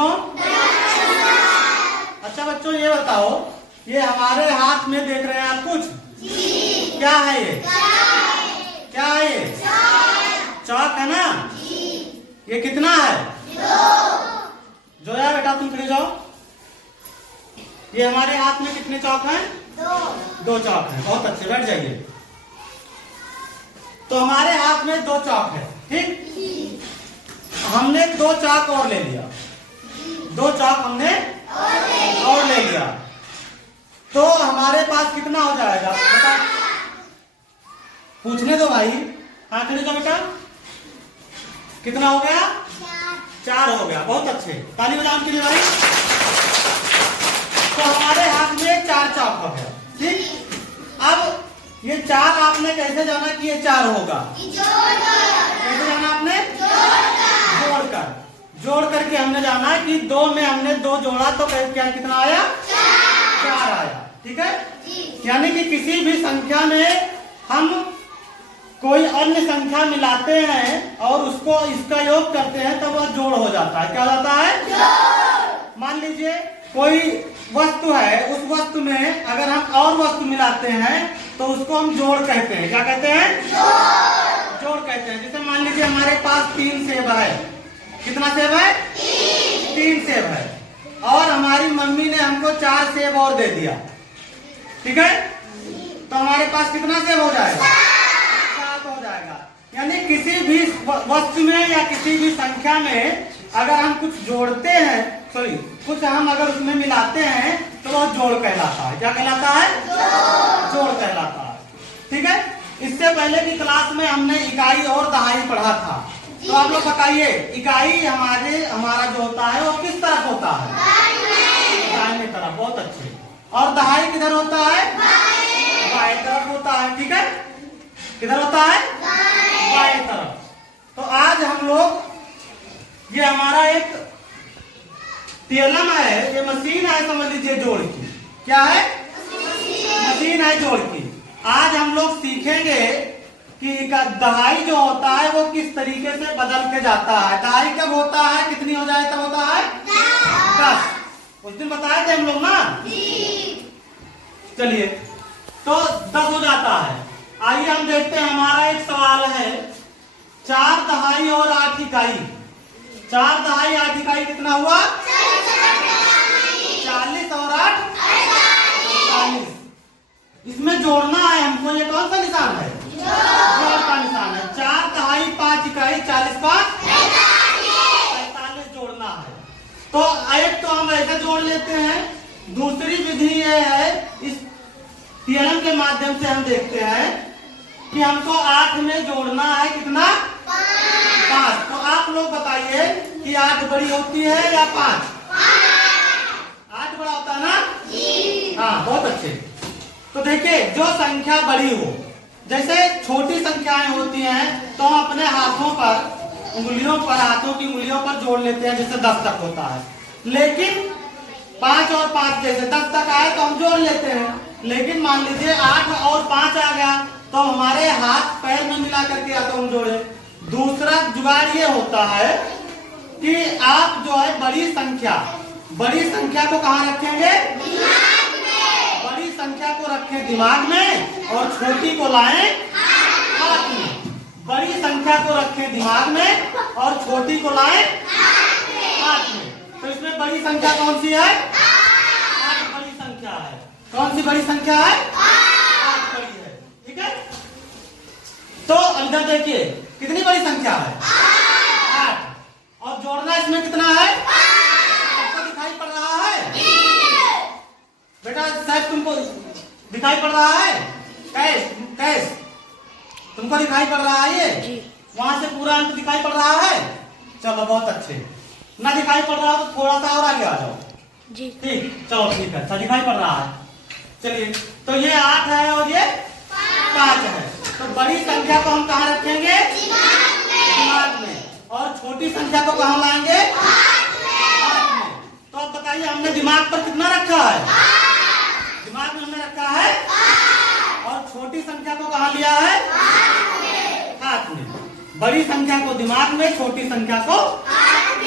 बच्चों? अच्छा बच्चों ये बताओ, ये हमारे हाथ में देख रहे हैं आप कुछ? जी। क्या है ये? क्या है ये? चौक है ना? जी। ये कितना है? 2। जोया बेटा तुम खड़े जाओ। ये हमारे हाथ में कितने चौक हैं? 2 चौक हैं। बहुत अच्छे, बैठ जाइए। तो हमारे हाथ में 2 चौक है, ठीक? हमने 2 चौक और ले लिया, 2 चौक हमने और ले लिया, तो हमारे पास कितना हो जाएगा बता? पूछने दो भाई। हाँ खड़े जाओ बेटा। कितना हो गया? 4 हो गया। बहुत अच्छे, ताली बजाओ के लिए भाई। तो हमारे हाथ में 4 चौक हो गया, ठीक? अब ये 4 आपने कैसे जाना कि ये 4 होगा? कैसे जाना आपने? जोड़कर। जोड़ करके हमने जाना कि 2 में हमने 2 जोड़ा तो क्या कितना आया? 4 आया, ठीक है? यानी कि किसी भी संख्या में हम कोई अन्य संख्या मिलाते हैं और उसको इसका योग करते हैं तब वह जोड़ हो जाता है। क्या हो जाता है? मान लीजिए कोई वस्तु है, उस वस्तु में अगर हम और वस्तु मिलाते हैं तो उसको हम जोड़ कहते हैं। क्या कहते हैं? जोड़ कहते हैं। जैसे मान लीजिए हमारे पास 3 सेब है। कितना सेब है? 3 सेब है। और हमारी मम्मी ने हमको 4 सेब और दे दिया, ठीक है? तो हमारे पास कितना सेब हो जाएगा? 7 हो जाएगा। यानी किसी भी वस्तु में या किसी भी संख्या में अगर हम कुछ जोड़ते हैं, सॉरी कुछ हम अगर उसमें मिलाते हैं तो वह जोड़ कहलाता है। क्या कहलाता है? जोड़ कहलाता है, ठीक है? इससे पहले की क्लास में हमने इकाई और दहाई पढ़ा था। तो आप लोग बताइए, इकाई हमारा जो होता है वो किस तरफ होता है? दाहिने तरफ। बहुत अच्छे। और दहाई किधर होता है? बाएं तरफ होता है, ठीक है? किधर होता है? बाएं तरफ। तो आज हम लोग, ये हमारा एक टेलम है, ये मशीन है, समझ लीजिए जोड़ की। क्या है? मशीन है जोड़ की। आज हम लोग सीखेंगे कि दहाई जो होता है वो किस तरीके से बदल के जाता है। दहाई कब होता है, कितनी हो जाए तब होता है? 10। उस दिन बताए थे हम लोग ना। चलिए, तो 10 हो जाता है। आइए हम देखते हैं, हमारा एक सवाल है, 4 दहाई और 8 इकाई। 4 दहाई 8 इकाई कितना हुआ? 40 और 8 40। इसमें जोड़ना है हमको। ये कौन सा निशान है? जोड़ का निशान है। 4 दहाई 5 इकाई 40 5 45 जोड़ना है। तो एक तो हम ऐसे जोड़ लेते हैं। दूसरी विधि ये है, इस थियरम के माध्यम से हम देखते हैं कि हमको 8 में जोड़ना है कितना? 5। तो आप लोग बताइए कि 8 बड़ी होती है या 5? 8 बड़ा होता है ना? हाँ, बहुत अच्छे। तो देखिए, जो संख्या बड़ी हो, जैसे छोटी संख्याएं होती हैं तो हम अपने हाथों पर, उंगलियों पर, हाथों की उंगलियों पर जोड़ लेते हैं, जैसे 10 तक होता है। लेकिन 5 और 5 जैसे 10 तक आए तो हम जोड़ लेते हैं। लेकिन मान लीजिए 8 और 5 आ गया तो हमारे हाथ पैर में मिला करके या तो हम जोड़े। दूसरा जुगाड़ ये होता है कि आप जो है बड़ी संख्या को कहाँ रखेंगे? बड़ी संख्या को रखें दिमाग में और छोटी को लाएं हाथ में। बड़ी संख्या को रखें दिमाग में और छोटी को लाएं हाथ में। तो इसमें बड़ी संख्या कौन सी है? 8 बड़ी संख्या है। कौन सी बड़ी संख्या है? 8 बड़ी है, ठीक है? तो अंदर देखिए कितनी बड़ी संख्या है? 8। और जोड़ना इसमें कितना है? आपको दिखाई पड़ रहा है बेटा? शायद तुमको दिखाई पड़ रहा है? कैस तुमको दिखाई पड़ रहा है? ये वहां से पूरा अंक दिखाई पड़ रहा है? चलो बहुत अच्छे। ना दिखाई पड़ रहा तो थोड़ा सा और आगे आ जाओ जी। ठीक, चलो ठीक है। अच्छा दिखाई पड़ रहा है। चलिए, तो ये 8 है और ये 5 है। तो बड़ी संख्या को हम कहाँ रखेंगे? दिमाग में। और छोटी संख्या को कहाँ लाएंगे? हाथ में। तो अब बताइए, हमने दिमाग पर कितना रखा है? दिमाग में हमने रखा है। और छोटी संख्या को कहाँ लिया है? हाथ में। बड़ी संख्या को दिमाग में, छोटी संख्या को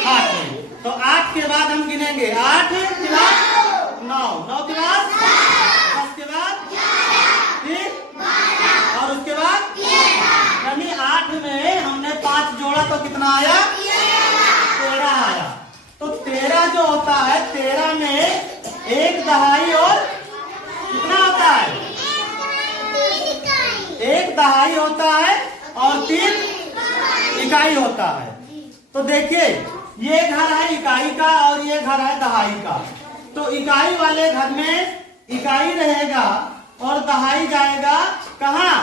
हाथ में। तो 8 के बाद हम गिनेंगे 8 के बाद 9, 9 के बाद 10 के बाद फिर और उसके बाद यानी 8 में हमने 5 जोड़ा तो कितना आया? 13 आया। तो 13 जो होता है 13 में 1 दहाई और कितना होता है? 1 दहाई होता है और 3 इकाई होता है। तो देखिए ये घर है इकाई का और ये घर है दहाई का। तो इकाई वाले घर में इकाई रहेगा और दहाई जाएगा कहाँ?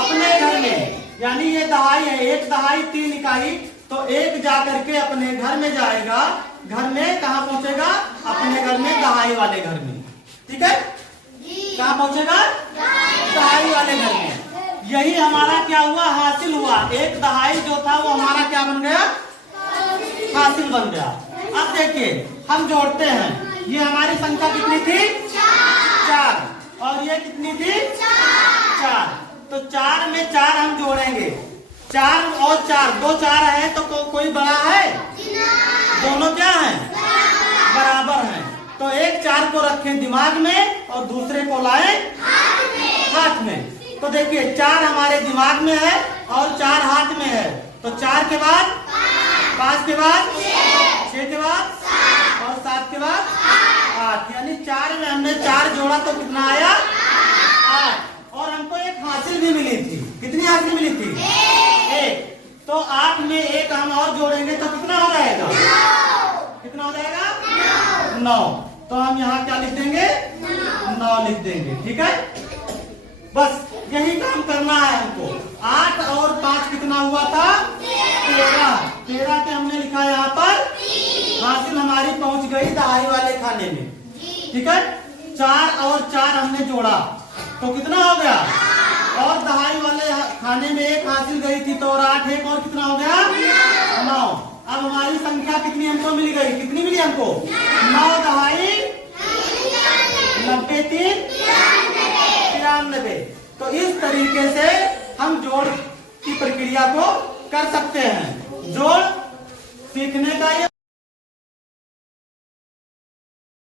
अपने घर में। यानी ये दहाई है, 1 दहाई 3 इकाई, तो 1 जा करके अपने घर में जाएगा। घर में कहाँ पहुंचेगा? अपने घर में, दहाई वाले घर में। ठीक है, कहाँ पहुंचेगा? दहाई वाले घर में। यही हमारा क्या हुआ? हासिल हुआ। 1 दहाई जो था वो हमारा क्या बन गया? हासिल बन गया। अब देखिए हम जोड़ते हैं। ये हमारी संख्या कितनी थी? 4 और ये कितनी थी? 4। तो 4 में 4 हम जोड़ेंगे। 4 और 4, 2 4 है तो कोई बड़ा है? दोनों क्या है? बराबर हैं। तो एक 4 को रखें दिमाग में और दूसरे को लाए हाथ में। तो देखिए 4 हमारे दिमाग में है और 4 हाथ में है। तो 4 के बाद 5 के बाद 6 के बाद और 7 के बाद 8। यानी 4 में हमने 4 जोड़ा तो कितना आया? 8। और हमको एक हासिल भी मिली थी। कितनी हासिल मिली थी? 1। तो 8 में 1 हम और जोड़ेंगे तो कितना हो जाएगा? कितना हो जाएगा? 9। तो हम यहाँ क्या लिख देंगे? 9 लिख देंगे। ठीक है, बस यही काम करना है हमको। 8 और 5 कितना हुआ था? 13। 13 के हमने लिखा यहाँ पर। हासिल हमारी पहुंच गई दहाई वाले खाने में। ठीक है, 4 और 4 हमने जोड़ा तो कितना हो गया? और दहाई वाले खाने में 1 हासिल गई थी तो और 8 1 और कितना हो गया? 9। अब हमारी संख्या कितनी हमको मिल गई? कितनी मिली हमको? 9 दहाई 90 3 93। तो इस तरीके से हम जोड़ की प्रक्रिया को कर सकते हैं। जोड़ सीखने का ये